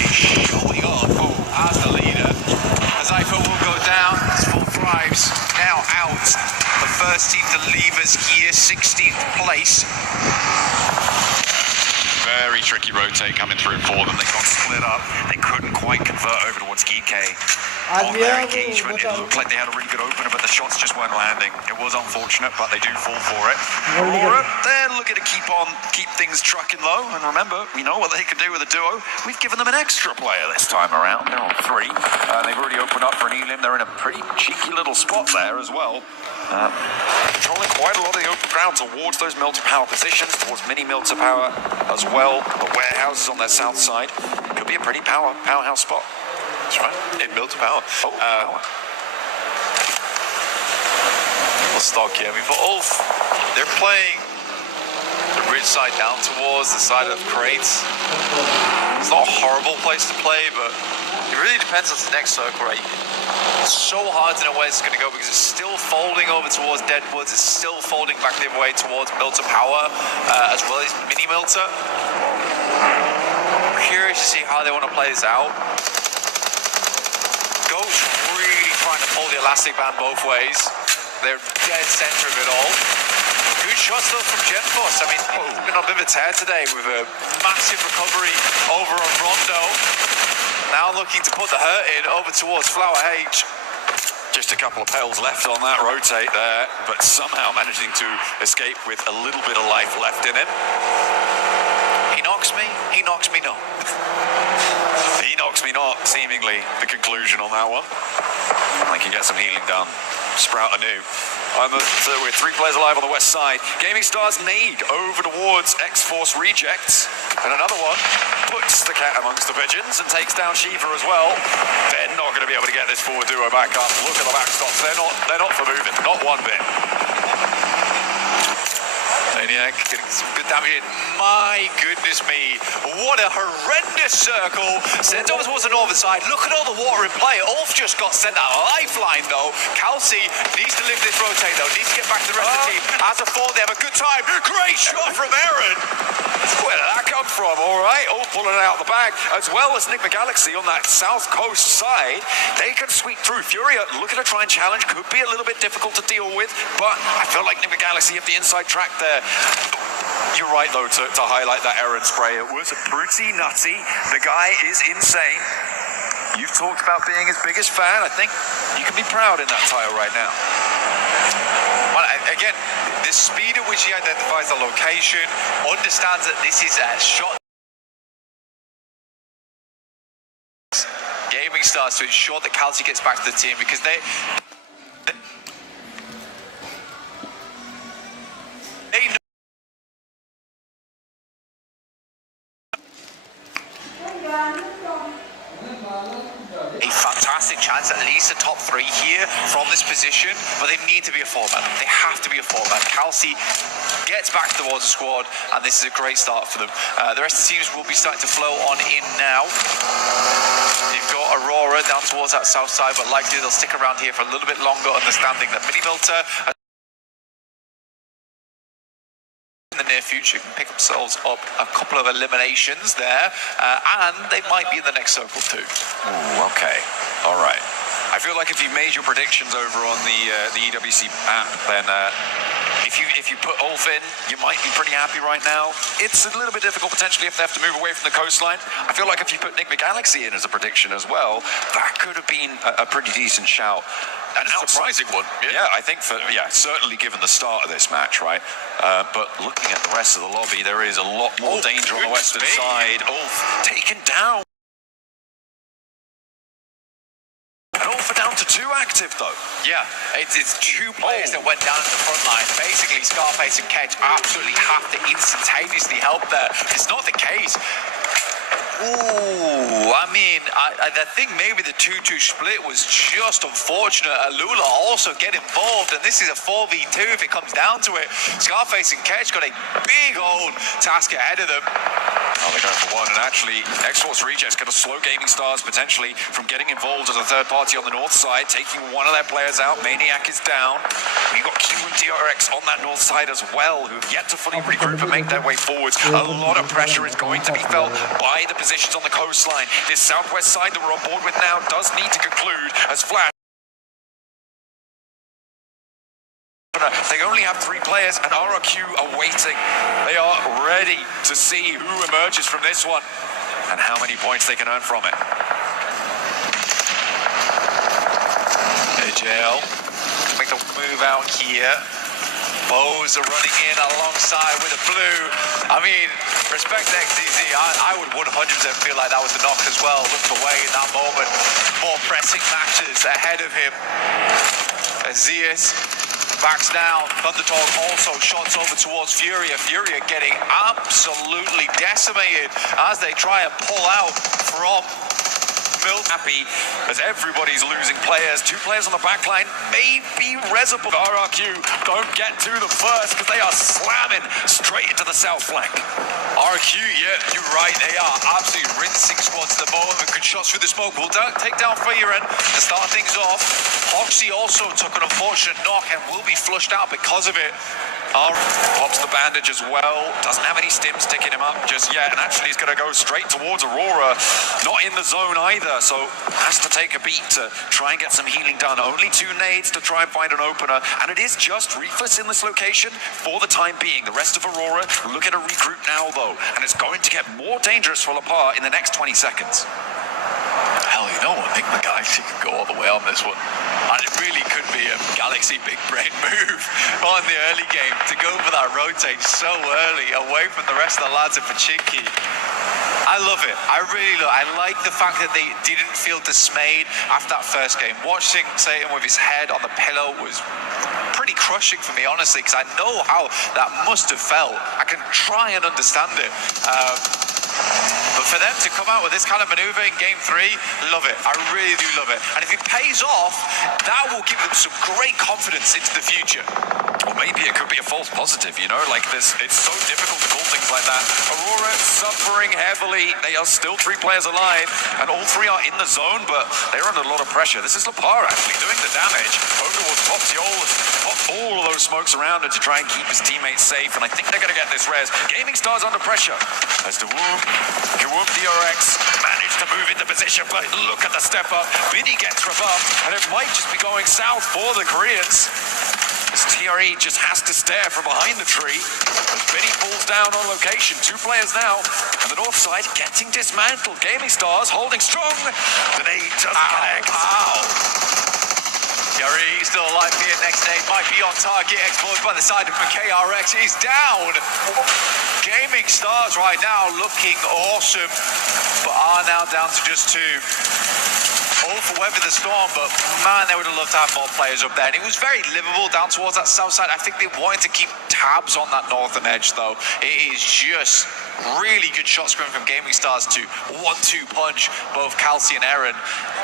is showing up as the leader. As Eiffel will go down, it's 4 Thrives now out. The first team to leave us here, 16th place. Very tricky rotate coming through for them. They got split up. They couldn't quite convert over towards Geekay. On their engagement, it looked like they had a really good opener, but the shots just weren't landing. It was unfortunate, but they do fall for it. Aurora, they're looking to keep things trucking low. And remember, we know what they can do with a duo. We've given them an extra player this time around. They're on 3. They've already opened up for an Elim. They're in a pretty cheeky little spot there as well. Controlling quite a lot of the open ground towards those Milter Power positions, towards mini Milter Power as well. The warehouses on their south side. Could be a pretty powerhouse spot. That's right, in Milter Power. We'll stock here. I mean, for Ulf, they're playing the ridge side down towards the side of crates. It's not a horrible place to play, but it really depends on the next circle, right? It's so hard to know where it's going to go because it's still folding over towards Deadwoods. It's still folding back the other way towards Milter Power, as well as Mini Milter. I'm curious to see how they want to play this out. Goat's really trying to pull the elastic band both ways. They're dead center of it all. Good shots though from GenForce. I mean, he's been on a bit of a tear today with a massive recovery over on Rondo. Now looking to put the hurt in over towards Flower H. Just a couple of pails left on that rotate there, but somehow managing to escape with a little bit of life left in it. He knocks me not. He knocks me not, seemingly the conclusion on that one. I can get some healing done. Sprout anew. With 3 players alive on the west side. Gaming Stars nade over towards X-Force Rejects. And another one puts the cat amongst the pigeons and takes down Shiva as well. They're not going to be able to get this forward duo back up. Look at the backstops. They're not for moving. Not one bit. Maniac getting some good damage in. My goodness me. What a horrendous circle. Sent over towards the northern side. Look at all the water in play. Ulf just got sent out a lifeline though. Kelsey needs to live this rotate though. Needs to get back to the rest of the team. As a 4, they have a good time. Great shot from Aaron. Where did that come from? All right. Ulf pulling it out of the bag. As well as Enigma Galaxy on that south coast side. They can sweep through. Furia looking to try and challenge. Could be a little bit difficult to deal with. But I feel like Enigma Galaxy have the inside track there. You're right though to highlight that Aaron spray. It was pretty nutty. The guy is insane. You've talked about being his biggest fan. I think you can be proud in that tile right now. Well, again, the speed at which he identifies the location, understands that this is a shot. Gaming Stars to ensure that Kelsey gets back to the team because they know. A fantastic chance, at least a top 3 here from this position, but they need to be a 4-man. They have to be a 4-man. Kelsey gets back towards the squad, and this is a great start for them. The rest of the teams will be starting to flow on in now. You've got Aurora down towards that south side, but likely they'll stick around here for a little bit longer, understanding that Mini Milter in the near future can pick themselves up a couple of eliminations there, and they might be in the next circle too. Ooh, okay, all right. I feel like if you made your predictions over on the EWC app, then if you put Ulf in, you might be pretty happy right now. It's a little bit difficult potentially if they have to move away from the coastline. I feel like if you put Enigma Galaxy in as a prediction as well, that could have been a pretty decent shout. An surprising one. Yeah, I think certainly given the start of this match, right? But looking at the rest of the lobby, there is a lot more danger on the western side. Ulf taken down. And Ulf are down to 2 active though. Yeah, it's 2 players that went down to the front line. Basically, Scarface and Kedge absolutely have to instantaneously help there. It's not the case. Ooh, I mean, I think maybe the 2-2 split was just unfortunate. Alula also get involved, and this is a 4v2 if it comes down to it. Scarface and Ketch got a big old task ahead of them. Oh, they're going for one, and actually, X-Force Rejects going to slow Gaming Stars potentially from getting involved as a third party on the north side, taking one of their players out. Maniac is down. We've got Q and DRX on that north side as well, who've yet to fully regroup and make their way forwards. A lot of pressure is going to be felt by the positions on the coastline. This southwest side that we're on board with now does need to conclude as Flash. They only have 3 players, and RRQ are waiting. They are ready to see who emerges from this one and how many points they can earn from it. AJL to make the move out here. Bows are running in alongside with a blue. I mean, respect XDZ. I would 100% feel like that was the knock as well. Looked away in that moment. More pressing matches ahead of him. Azias backs down. Thundertalk also shots over towards Furia. Furia getting absolutely decimated as they try and pull out from Mill. Happy as everybody's losing players. 2 players on the back line may be resible. RRQ don't get to them first because they are slamming straight into the south flank. RQ, yeah, you're right. They are absolutely rinsing squads at the moment. Good shots through the smoke. We'll take down Feiren to start things off. Hoxie also took an unfortunate knock and will be flushed out because of it. Pops the bandage as well. Doesn't have any stims sticking him up just yet. And actually he's going to go straight towards Aurora. Not in the zone either. So has to take a beat to try and get some healing done. Only 2 nades to try and find an opener. And it is just Refus in this location for the time being. The rest of Aurora look at a regroup now though. And it's going to get more dangerous for Lapar in the next 20 seconds. Hell, you know what? I think the Galaxy can go all the way on this one. And it really could be a Galaxy big brain move on the early game to go for that rotate so early away from the rest of the lads at Pachinki. I love it. I really love it. I like the fact that they didn't feel dismayed after that first game. Watching Satan with his head on the pillow was pretty crushing for me, honestly, because I know how that must have felt. I can try and understand it. But for them to come out with this kind of maneuver in game 3, love it. I really do love it. And if it pays off, that will give them some great confidence into the future. Or maybe it could be a false positive, you know, like this. It's so difficult to call things like that. Aurora suffering heavily. They are still 3 players alive, and all 3 are in the zone, but they're under a lot of pressure. This is Lapar actually doing the damage. Over towards Popsiol, pop all of those smokes around him to try and keep his teammates safe, and I think they're going to get this res. Gaming Stars under pressure. As the Kawum DRX managed to move into position, but look at the step up. Biddy gets rebuffed, and it might just be going south for the Koreans. As TRE just has to stare from behind the tree as Benny falls down on location. 2 players now, and the north side getting dismantled. Gaming Stars holding strong. Today doesn't connect. TRE still alive here. Next day might be on target. Exploited by the side of KRX. He's down. Gaming Stars right now looking awesome, but are now down to just 2. All for weather the storm, but man, they would have loved to have more players up there. And it was very livable down towards that south side. I think they wanted to keep tabs on that northern edge, though. It is just really good shots coming from Gaming Stars to 1-2 punch both Kelsey and Aaron.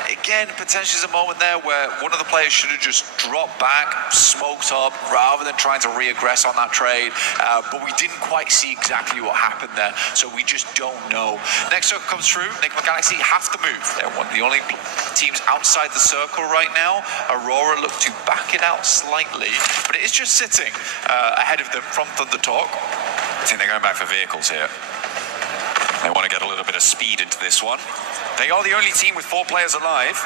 Again, potentially is a moment there where one of the players should have just dropped back, smoked up, rather than trying to re-aggress on that trade. But we didn't quite see exactly what happened there, so we just don't know. Next up comes through. Enigma Galaxy have to move. They're one of the only teams outside the circle right now. Aurora look to back it out slightly, but it is just sitting ahead of them from Thunder Talk. I think they're going back for vehicles here. They want to get a little bit of speed into this one. They are the only team with 4 players alive.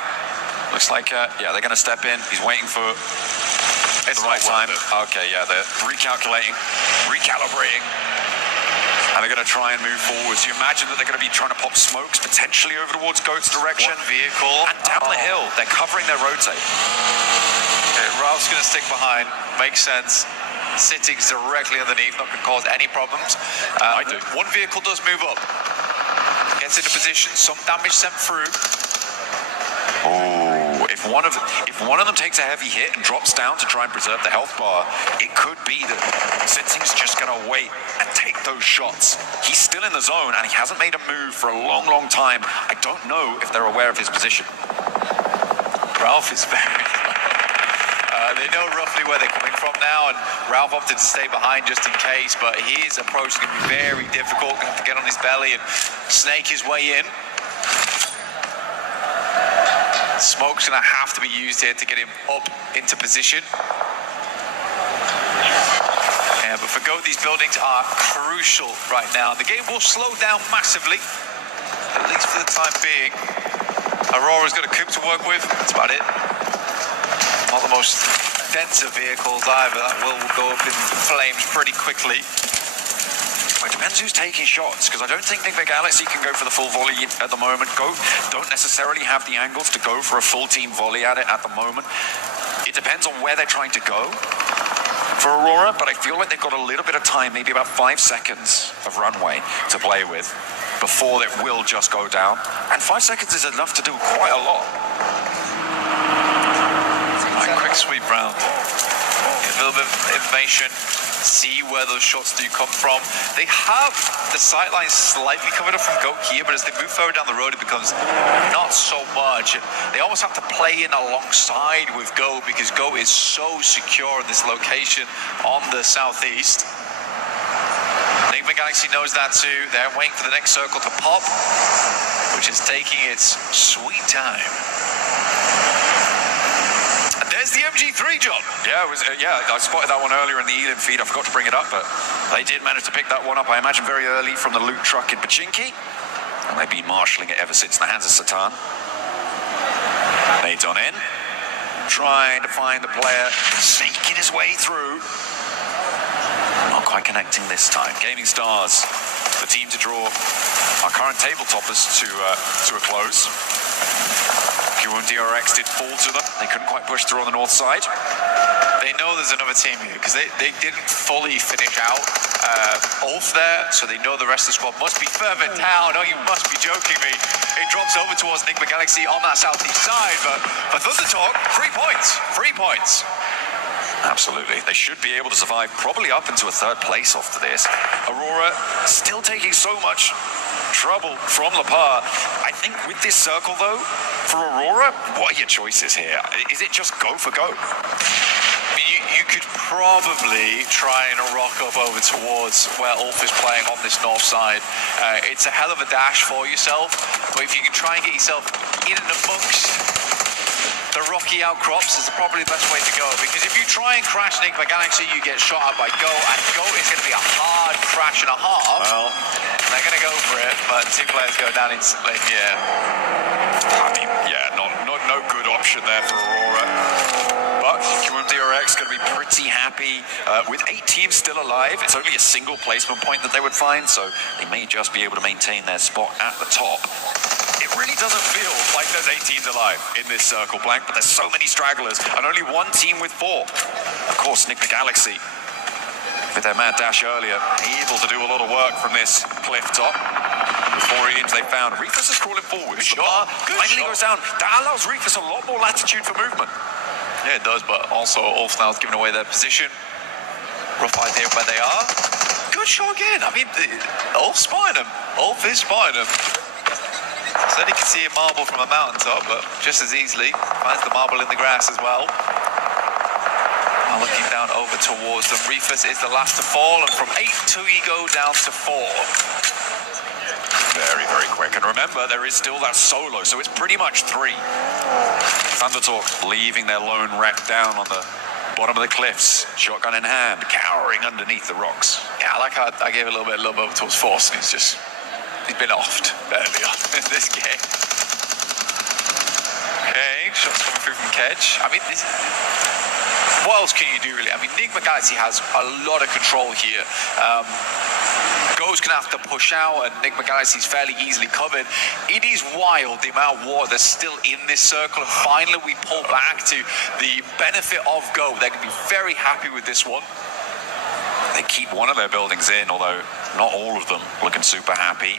Looks like, yeah, they're going to step in. He's waiting for the right time. Okay, yeah, they're recalculating, recalibrating. And they're going to try and move forwards. You imagine that they're going to be trying to pop smokes potentially over towards Goat's direction. One vehicle. And down the hill. They're covering their rotate. Okay, Ralph's going to stick behind. Makes sense. Sitting's directly underneath, not going to cause any problems. I do. One vehicle does move up. Gets into position, some damage sent through. Oh, if one of them takes a heavy hit and drops down to try and preserve the health bar, it could be that Sitting's just going to wait and take those shots. He's still in the zone and he hasn't made a move for a long, long time. I don't know if they're aware of his position. Ralph is very they know roughly where they're coming from now, and Ralph opted to stay behind just in case, but his approach is going to be very difficult. Going to have to get on his belly and snake his way in. Smoke's going to have to be used here to get him up into position. Yeah, but for Goat, these buildings are crucial right now. The game will slow down massively. at least for the time being. Aurora's got a coupe to work with. That's about it. Not the most dense of vehicles either. That will go up in flames pretty quickly. It depends who's taking shots, because I don't think the Galaxy can go for the full volley at the moment. Don't necessarily have the angles to go for a full team volley at it at the moment. It depends on where they're trying to go for Aurora, but I feel like they've got a little bit of time, maybe about 5 seconds of runway to play with before it will just go down. And 5 seconds is enough to do quite a lot. Right, quick sweep round. Get a little bit of information. See where those shots do come from. They have the sight lines slightly covered up from Goat here, but as they move further down the road, it becomes not so much. And they almost have to play in alongside with Goat because Goat is so secure in this location on the southeast. Enigma Galaxy knows that too. They're waiting for the next circle to pop, which is taking its sweet time. There's the MG3 job. Yeah, I spotted that one earlier in the Elim feed. I forgot to bring it up, but they did manage to pick that one up, I imagine, very early from the loot truck in Pachinki. And they've been marshalling it ever since in the hands of Satan. Nades on in. Trying to find the player, sneaking his way through. Not quite connecting this time. Gaming Stars, the team to draw our current table toppers to a close. PMWC did fall to them. They couldn't quite push through on the north side. They know there's another team here because they didn't fully finish out Ulf there, so they know the rest of the squad must be further down. Oh, you must be joking me. It drops over towards Enigma Galaxy on that southeast side, but for Thunder Talk, 3 points. 3 points. Absolutely. They should be able to survive probably up into a 3rd place after this. Aurora still taking so much trouble from Lepar. I think with this circle, though, for Aurora, what are your choices here? Is it just go for go? I mean, you could probably try and rock up over towards where Ulf is playing on this north side. It's a hell of a dash for yourself, but if you can try and get yourself in and amongst the rocky outcrops is probably the best way to go, because if you try and crash Enigma Galaxy, you get shot at by Go, and Go is going to be a hard crash and a half. Well, they're going to go for it, but 2 players go down instantly. Yeah. I mean, yeah, no good option there for Aurora. But PMWC going to be pretty happy with 8 teams still alive. It's only a single placement point that they would find, so they may just be able to maintain their spot at the top. It really doesn't feel like there's 8 teams alive in this circle blank, but there's so many stragglers and only 1 team with 4. Of course, Enigma Galaxy, with their mad dash earlier, able to do a lot of work from this cliff top. The 4 aliens they found. Reefus is crawling forward. Finally goes down. That allows Reefus a lot more latitude for movement. Yeah, it does, but also Ulf now is giving away their position. Rough idea where they are. Good shot again. I mean, Ulf's spotting him. Ulf is spotting him. Said he could see a marble from a mountaintop, but just as easily finds the marble in the grass as well. Now looking down over towards them. Reefus is the last to fall, and from 8 to Ego down to 4. Very, very quick. And remember, there is still that solo, so it's pretty much 3. Thunder Talk leaving their lone wreck down on the bottom of the cliffs, shotgun in hand, cowering underneath the rocks. Yeah, I like how I gave a little bit over towards Force, and he's been offed early on in this game. Okay, shots coming through from Kedge. I mean, what else can you do, really? I mean, Enigma Galaxy has a lot of control here. Go's going to have to push out, and Enigma Galaxy is fairly easily covered. It is wild the amount of water that's still in this circle, and finally we pull back to the benefit of Go. They're going to be very happy with this one. They keep one of their buildings in, although not all of them looking super happy.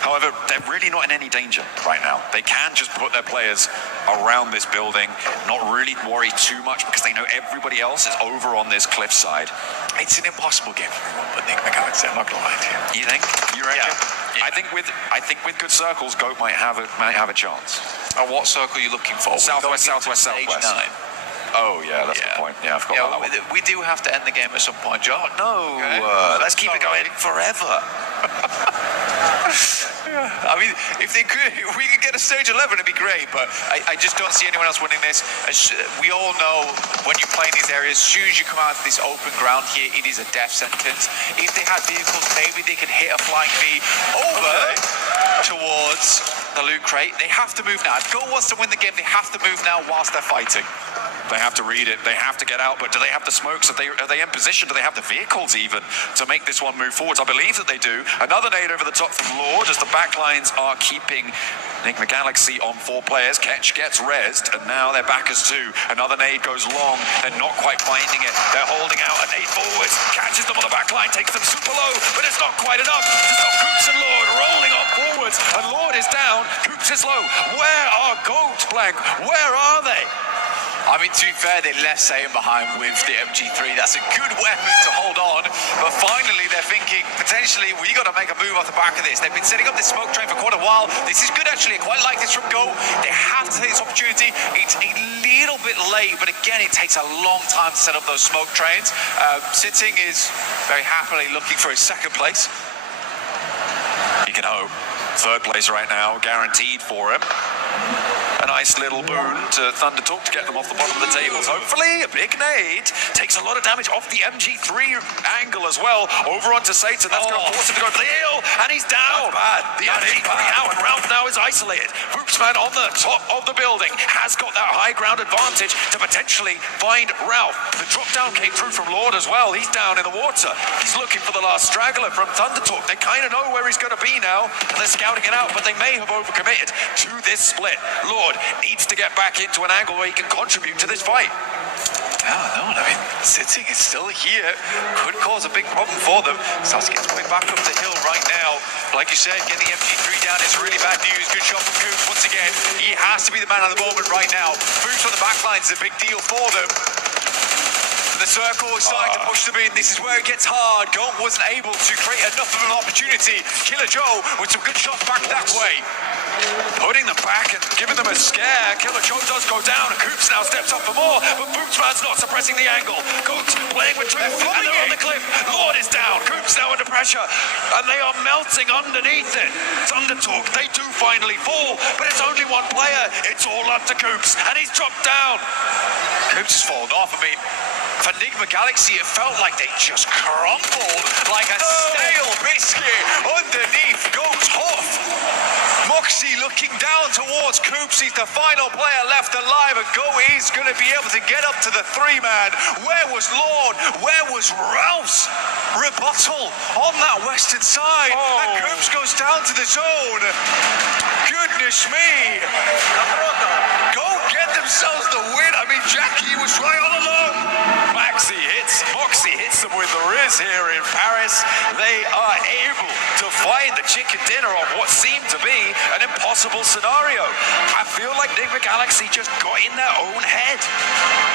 However, they're really not in any danger right now. They can just put their players around this building, not really worry too much because they know everybody else is over on this cliffside. It's an impossible game for anyone but Enigma Galaxy, I'm not going to lie to you. You think? You reckon? Yeah. I think with good circles, Goat might have a chance. And what circle are you looking for? Southwest. Oh, yeah, that's the point. Yeah, I forgot about that one. We do have to end the game at some point, John. No, okay. Let's keep it going forever. I mean, if we could get a stage 11, it'd be great, but I just don't see anyone else winning this. As we all know, when you play in these areas, as soon as you come out of this open ground here, it is a death sentence. If they had vehicles, maybe they could hit a flying V over towards the loot crate. They have to move now. If Goat wants to win the game, they have to move now whilst they're fighting. They have to read it. They have to get out. But do they have the smokes? Are they in position? Do they have the vehicles even to make this one move forwards? I believe that they do. Another nade over the top from Lord as the backlines are keeping Enigma Galaxy on 4 players. Ketch gets rezzed, and now they're back as 2. Another nade goes long. They're not quite finding it. They're holding out a nade forwards. Catches them on the backline, takes them super low, but it's not quite enough to stop Coops and Lord rolling on forwards. And Lord is down. Coops is low. Where are Goat, Blank? Where are they? I mean, to be fair, they left Satan behind with the MG3. That's a good weapon to hold on. But finally, they're thinking, potentially, we got to make a move off the back of this. They've been setting up this smoke train for quite a while. This is good, actually. I quite like this from Go. They have to take this opportunity. It's a little bit late, but again, it takes a long time to set up those smoke trains. Sitting is very happily looking for his 2nd place. He can hope. 3rd place right now, guaranteed for him. A nice little boon to Thunder Talk to get them off the bottom of the tables. Hopefully, a big nade takes a lot of damage off the MG3 angle as well. Over onto Satan. That's going to force him to go for the hill, and he's down. The MG3 out, and Ralph now is isolated. Hoopsman on the top of the building has got that high ground advantage to potentially find Ralph. The drop down came through from Lord as well. He's down in the water. He's looking for the last straggler from Thunder Talk. They kind of know where he's going to be now, and they're scouting it out, but they may have overcommitted to this split. Lord needs to get back into an angle where he can contribute to this fight. No, I mean, Sitting is still here. Could cause a big problem for them. Sasuke gets way back up the hill right now. Like you said, getting the MG3 down is really bad news. Good shot from Coops once again. He has to be the man of the moment right now. Moves on the back line is a big deal for them. The circle is starting to push them in. This is where it gets hard. Goat wasn't able to create enough of an opportunity. Killer Joe with some good shots back that way. Putting them back and giving them a scare. Killer Joe does go down, and Coops now steps up for more, but Boopsman's not suppressing the angle. Goats playing with drift, and they're on the cliff. Lord is down. Coops now under pressure, and they are melting underneath it. Thunder Talk, they do finally fall, but it's only 1 player. It's all up to Coops, and he's dropped down. Coops has fallen off. I mean, for Enigma Galaxy, it felt like they just crumbled like a stale biscuit underneath Goat's hoof. Moxie looking down towards Coops. He's the final player left alive, and Goat is going to be able to get up to the 3-man. Where was Lord? Where was Ralph's rebuttal on that western side? And Coops goes down to the zone. Goodness me. Goat get themselves the win. I mean, Jackie was right all along. Moxie hits them with the Riz here in Paris. They are able to find the chicken dinner on what seemed to be an impossible scenario. I feel like Enigma Galaxy just got in their own head.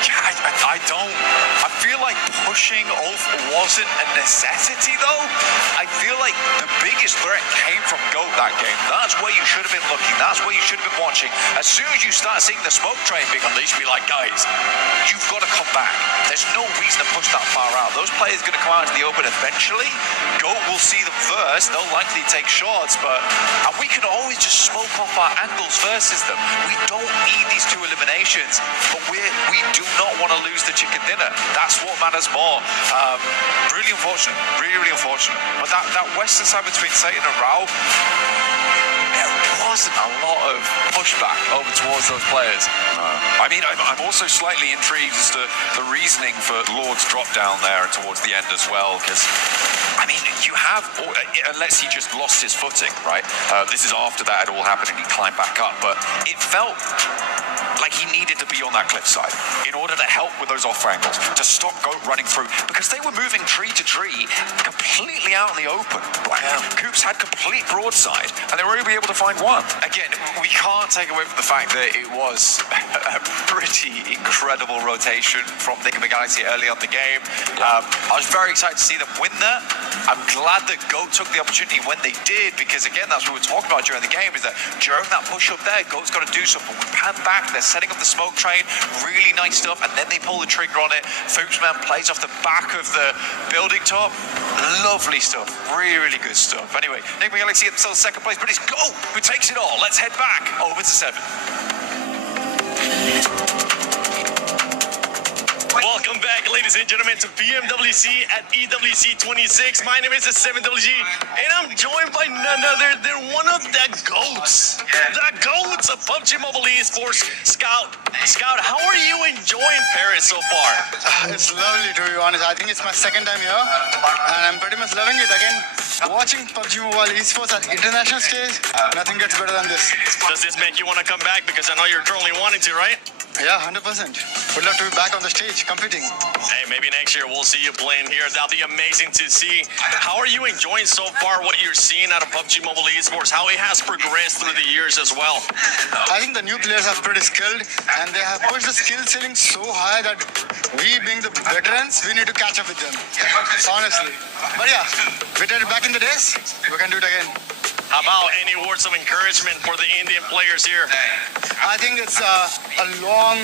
Yeah, I don't. I feel like pushing Ulf wasn't a necessity, though. I feel like the biggest threat came from Goat that game. That's where you should have been looking. That's where you should have been watching. As soon as you start seeing the smoke train being unleashed, be like, guys, you've got to come back. There's no reason to push that far out. Those players are going to come out into the open eventually. Goat will see them first. They'll likely take shots, and we can always just smoke off our angles versus them. We don't need these 2 eliminations, but we do not want to lose the chicken dinner. That's what matters more. Really unfortunate. Really unfortunate. But that western side between Satan and Rao, there wasn't a lot of pushback over towards those players. No. I mean, I'm also slightly intrigued as to the reasoning for Lord's drop down there and towards the end as well, because, I mean, you have, unless he just lost his footing, right? This is after that had all happened and he climbed back up, but it felt like he needed to be on that cliffside in order to help with those off angles, to stop Goat running through, because they were moving tree to tree completely out in the open. Coops had complete broadside, and they were only able to find 1. Again, we can't take away from the fact that it was a pretty incredible rotation from Enigma Galaxy early on the game. I was very excited to see them win there. I'm glad that Goat took the opportunity when they did, because again, that's what we were talking about during the game, is that during that push up there, Goat's got to do something. We pan back, they're setting up the smoke train, really nice stuff, and then they pull the trigger on it. Foopsman plays off the back of the building top. Lovely stuff. Really, really good stuff. Anyway, Enigma Galaxy get themselves second place, but it's Go who takes it all. Let's head back over to 7. Welcome back, ladies and gentlemen, to PMWC at EWC 26. My name is 7WG, and I'm joined by none other than one of the GOATs. The GOATs of PUBG Mobile Esports, Scout. Scout, how are you enjoying Paris so far? It's lovely, to be honest. I think it's my second time here, and I'm pretty much loving it. Again, watching PUBG Mobile Esports at international stage, nothing gets better than this. Does this make you want to come back? Because I know you're currently wanting to, right? Yeah, 100%. Would love to be back on the stage competing. Hey, maybe next year we'll see you playing here. That'll be amazing to see. How are you enjoying so far what you're seeing out of PUBG Mobile Esports? How it has progressed through the years as well? I think the new players are pretty skilled, and they have pushed the skill ceiling so high that we, being the veterans, we need to catch up with them. Honestly. But yeah, we did it back in the days. We can do it again. How about any words of encouragement for the Indian players here? I think it's a long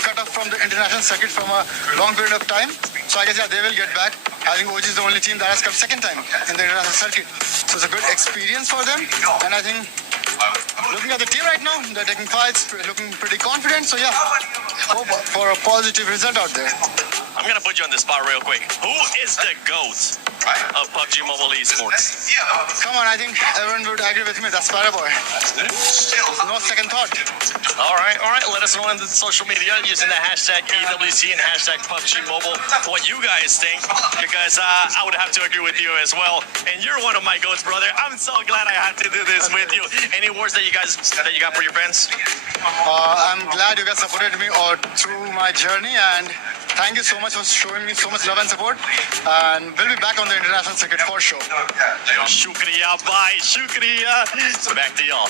cut off from the international circuit from a long period of time. So I guess, yeah, they will get back. I think OG is the only team that has come second time in the international circuit. So it's a good experience for them. And I think, looking at the team right now, they're taking fights, looking pretty confident. So yeah, hope for a positive result out there. I'm going to put you on the spot real quick. Who is the GOAT of PUBG Mobile Esports? Come on, I think everyone would agree with me. That's Paraboy. No second thought. All right. Let us know on the social media using the hashtag EWC and hashtag PUBG Mobile what you guys think, because I would have to agree with you as well. And you're one of my GOATs, brother. I'm so glad I had to do this with you. Any words that you got for your fans? I'm glad you guys supported me all through my journey, and thank you so much for showing me so much love and support. And we'll be back on the international circuit for sure. Shukriya, bye. Shukriya. Back to y'all.